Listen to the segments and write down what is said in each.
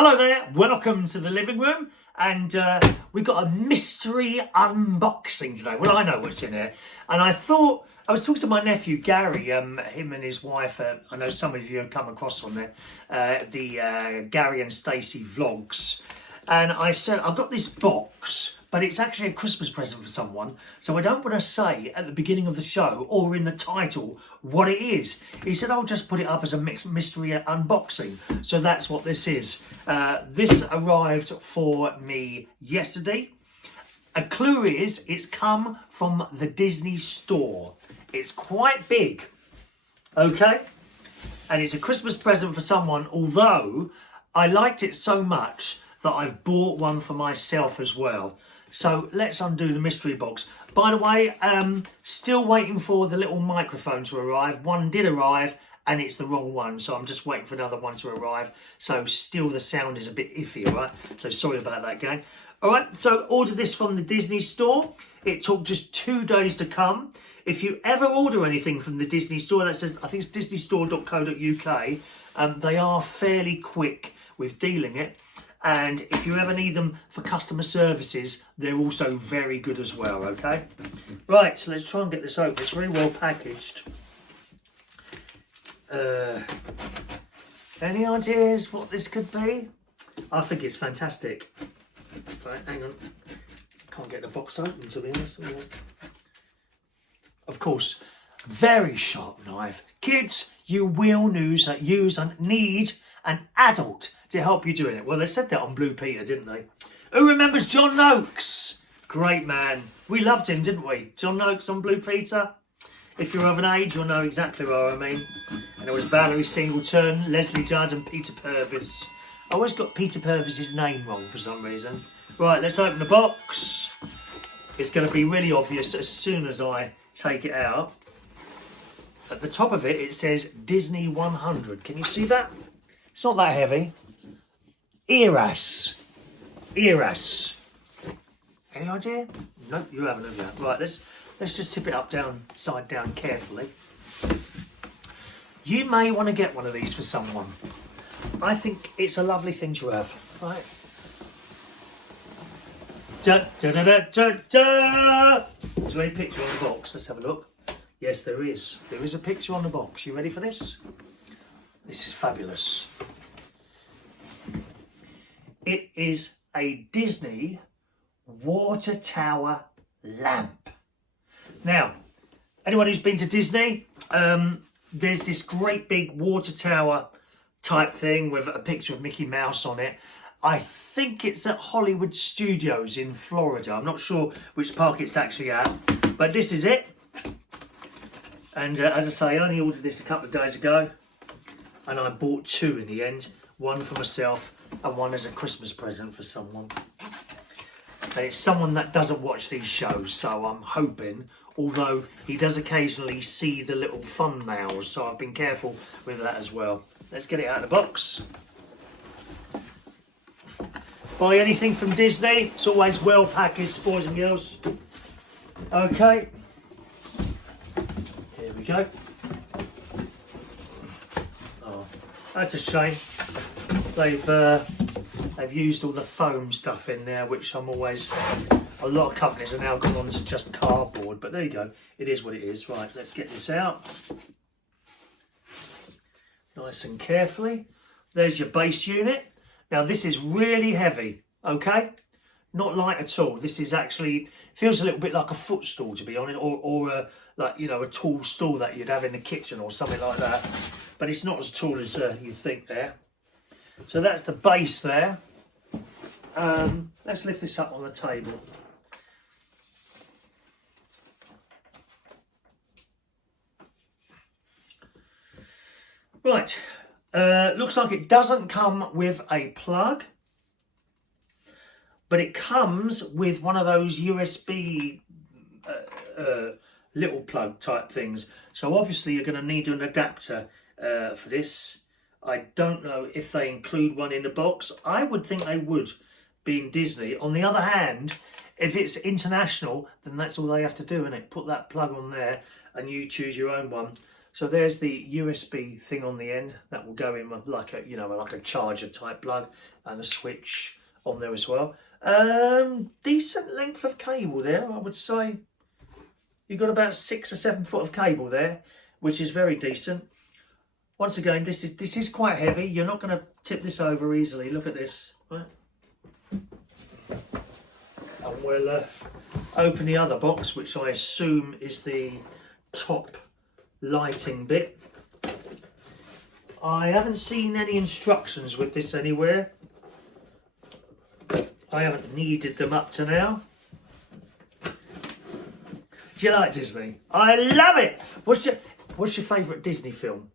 Hello there, welcome to the living room, and we've got a mystery unboxing today. Well, I know what's in here, and I thought, I was talking to my nephew Gary, him and his wife, I know some of you have come across on there, the Gary and Stacey vlogs, and I said, I've got this box, but it's actually a Christmas present for someone, so I don't want to say at the beginning of the show or in the title what it is. He said, I'll just put it up as a mystery unboxing. So that's what this is. This arrived for me yesterday. A clue is it's come from the Disney store. It's quite big, okay? And it's a Christmas present for someone, although I liked it so much that I've bought one for myself as well. So let's undo the mystery box. By the way, still waiting for the little microphone to arrive. One did arrive and it's the wrong one, so I'm just waiting for another one to arrive. So still the sound is a bit iffy, all right? So sorry about that, gang. All right, so ordered this from the Disney store. It took just 2 days to come. If you ever order anything from the Disney store, that says, I think it's disneystore.co.uk, they are fairly quick with dealing it. And if you ever need them for customer services, they're also very good as well, okay? Right, so let's try and get this open. It's very well packaged. Any ideas what this could be? I think it's fantastic. Right, hang on. Can't get the box open, to be honest. Of course, very sharp knife. Kids, you will need an adult to help you doing it. Well, they said that on Blue Peter, didn't they? Who remembers John Noakes? Great man. We loved him, didn't we? John Noakes on Blue Peter. If you're of an age, you'll know exactly what I mean. And it was Valerie Singleton, Leslie Judd and Peter Purvis. I always got Peter Purvis's name wrong for some reason. Right, let's open the box. It's going to be really obvious as soon as I take it out. At the top of it, it says Disney 100. Can you see that? It's not that heavy. Eras. Any idea? Nope, you haven't, have you? Right, let's just tip it side down carefully. You may want to get one of these for someone. I think it's a lovely thing to have, right? Da, da, da, da, da, da. Is there any picture on the box? Let's have a look. Yes, there is. There is a picture on the box. You ready for this? This is fabulous. It is a Disney water tower lamp. Now, anyone who's been to Disney, there's this great big water tower type thing with a picture of Mickey Mouse on it. I think it's at Hollywood Studios in Florida. I'm not sure which park it's actually at, but this is it. And as I say, I only ordered this a couple of days ago, and I bought 2 in the end. One for myself and one as a Christmas present for someone. And it's someone that doesn't watch these shows, so I'm hoping, although he does occasionally see the little thumbnails, so I've been careful with that as well. Let's get it out of the box. Buy anything from Disney, it's always well packaged, boys and girls. Okay. Here we go. Oh, that's a shame. They've used all the foam stuff in there, which a lot of companies are now gone on to just cardboard, but there you go. It is what it is. Right, let's get this out. Nice and carefully. There's your base unit. Now this is really heavy, okay? Not light at all. This is actually, feels a little bit like a footstool, to be honest, or like, you know, a tall stool that you'd have in the kitchen or something like that. But it's not as tall as you think there. So that's the base there. Let's lift this up on the table. Right, looks like it doesn't come with a plug, but it comes with one of those USB little plug type things. So obviously you're going to need an adapter for this. I don't know if they include one in the box. I would think they would, being Disney. On the other hand, if it's international, then that's all they have to do, innit? Put that plug on there and you choose your own one. So there's the USB thing on the end that will go in with like a, like a charger type plug, and a switch on there as well. Decent length of cable there, I would say. You've got about 6 or 7 foot of cable there, which is very decent. Once again, this is quite heavy. You're not going to tip this over easily. Look at this, right? And we'll open the other box, which I assume is the top lighting bit. I haven't seen any instructions with this anywhere. I haven't needed them up to now. Do you like Disney? I love it. What's your favourite Disney film?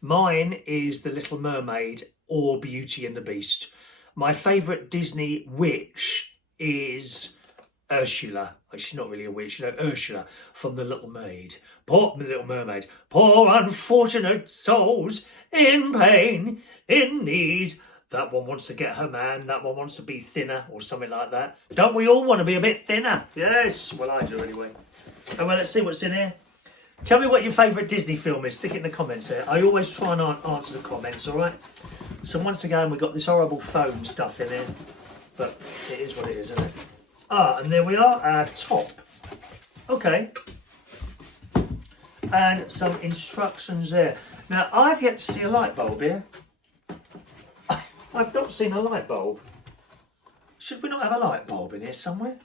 Mine is The Little Mermaid or Beauty and the Beast. My favourite Disney witch is Ursula. She's not really a witch, Ursula from The Little Mermaid. Poor unfortunate souls in pain, in need. That one wants to get her man, that one wants to be thinner or something like that. Don't we all want to be a bit thinner? Yes, well I do anyway. Oh, well, let's see what's in here. Tell me what your favourite Disney film is. Stick it in the comments there. I always try and answer the comments, all right? So once again, we've got this horrible foam stuff in here. But it is what it is, isn't it? Ah, and there we are, our top. Okay. And some instructions there. Now, I've yet to see a light bulb here. I've not seen a light bulb. Should we not have a light bulb in here somewhere?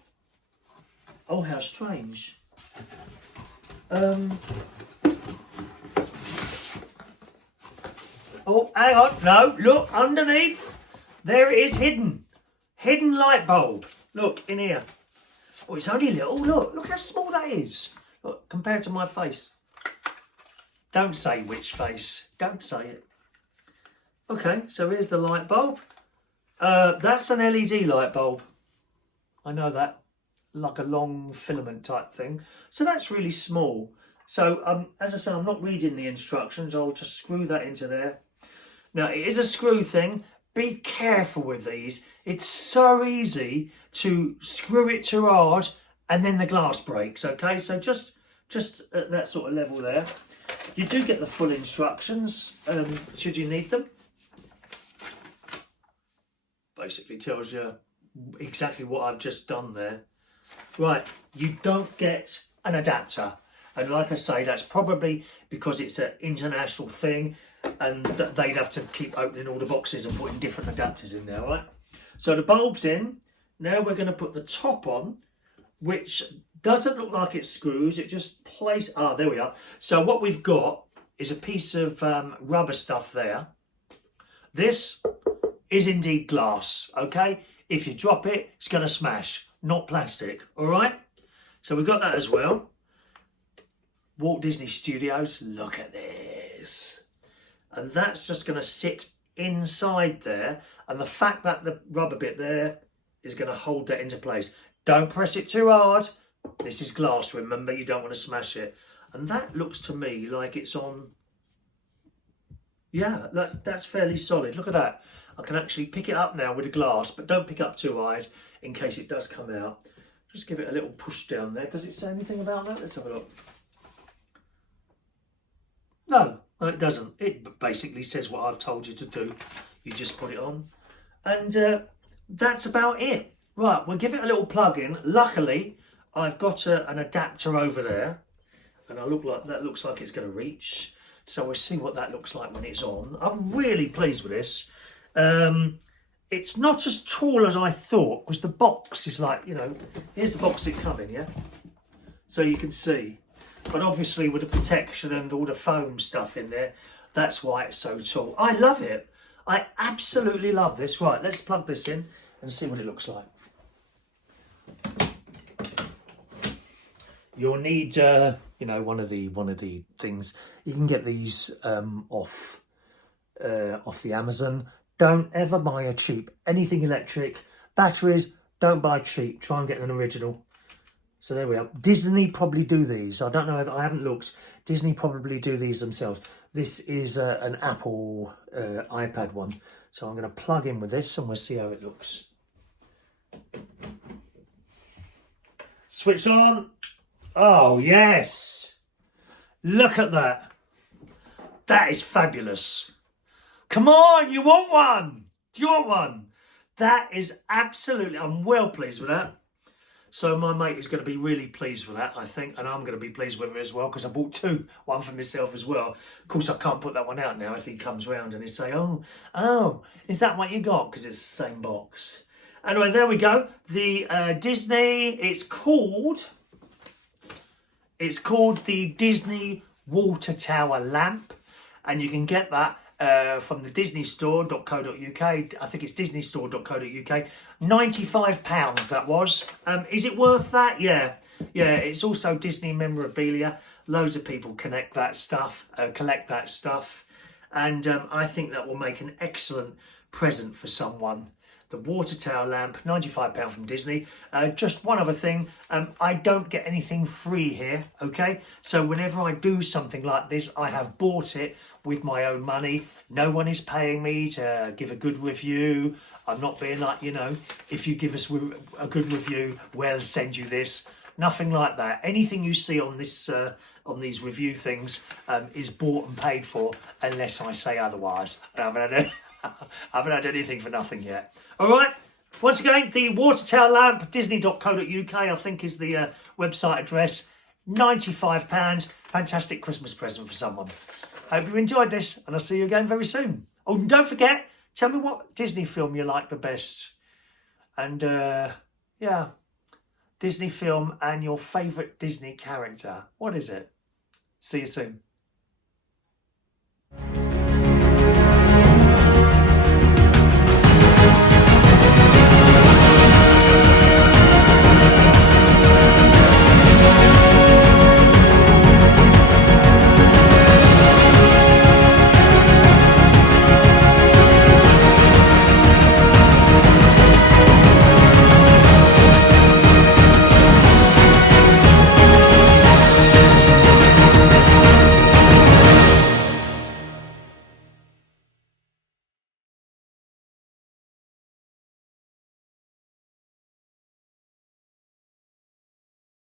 Oh, how strange. Oh, hang on. No, look, underneath. There it is, hidden. Hidden light bulb. Look, in here. Oh, it's only little. Look how small that is. Look, compared to my face. Don't say which face. Don't say it. Okay, so here's the light bulb. That's an LED light bulb. I know that. Like a long filament type thing. So that's really small. So as I say, I'm not reading the instructions. I'll just screw that into there. Now, it is a screw thing. Be careful with these. It's so easy to screw it too hard and then the glass breaks, okay? So just at that sort of level there. You do get the full instructions should you need them. Basically tells you exactly what I've just done there. Right, you don't get an adapter. And like I say, that's probably because it's an international thing and they'd have to keep opening all the boxes and putting different adapters in there, right? So the bulb's in. Now we're going to put the top on, which doesn't look like it screws. It just plays... Ah, there we are. So what we've got is a piece of rubber stuff there. This is indeed glass, okay? If you drop it, it's going to smash, not plastic, all right? So we've got that as well. Walt Disney Studios, look at this. And that's just going to sit inside there. And the fact that the rubber bit there is going to hold that into place. Don't press it too hard. This is glass, remember, you don't want to smash it. And that looks to me like it's on... Yeah, that's fairly solid. Look at that. I can actually pick it up now with the glass, but don't pick up too high in case it does come out. Just give it a little push down there. Does it say anything about that? Let's have a look. No, it doesn't. It basically says what I've told you to do. You just put it on. And that's about it. Right, we'll give it a little plug in. Luckily, I've got an adapter over there. And that looks like it's going to reach. So we'll see what that looks like when it's on. I'm really pleased with this. It's not as tall as I thought, because the box is like, here's the box it come in, yeah? So you can see. But obviously with the protection and all the foam stuff in there, that's why it's so tall. I love it. I absolutely love this. Right, let's plug this in and see what it looks like. You'll need, one of the things. You can get these off the Amazon. Don't ever buy a cheap anything electric. Batteries, don't buy cheap. Try and get an original. So there we are. Disney probably do these. I don't know if I haven't looked. Disney probably do these themselves. This is an Apple iPad one. So I'm going to plug in with this and we'll see how it looks. Switch on. Oh, yes. Look at that. That is fabulous. Come on, you want one? Do you want one? That is absolutely, I'm well pleased with that. So my mate is going to be really pleased with that, I think, and I'm going to be pleased with it as well because I bought two, one for myself as well. Of course, I can't put that one out now if he comes round and he say, oh, is that what you got? Because it's the same box. Anyway, there we go. The Disney, it's called the Disney Water Tower Lamp, and you can get that from the disneystore.co.uk. I think it's disneystore.co.uk. £95 that was. Is it worth that? Yeah. It's also Disney memorabilia. Loads of people collect that stuff, and I think that will make an excellent present for someone. The water tower lamp, £95 from Disney. Just one other thing, I don't get anything free here, okay? So whenever I do something like this, I have bought it with my own money. No one is paying me to give a good review. I'm not being like, if you give us a good review, we'll send you this. Nothing like that. Anything you see on this, on these review things, is bought and paid for, unless I say otherwise. I haven't had anything for nothing yet. All right. Once again, the water tower lamp, disney.co.uk, I think is the website address. £95. Fantastic Christmas present for someone. Hope you enjoyed this, and I'll see you again very soon. Oh, and don't forget, tell me what Disney film you like the best. And, yeah, Disney film and your favourite Disney character. What is it? See you soon.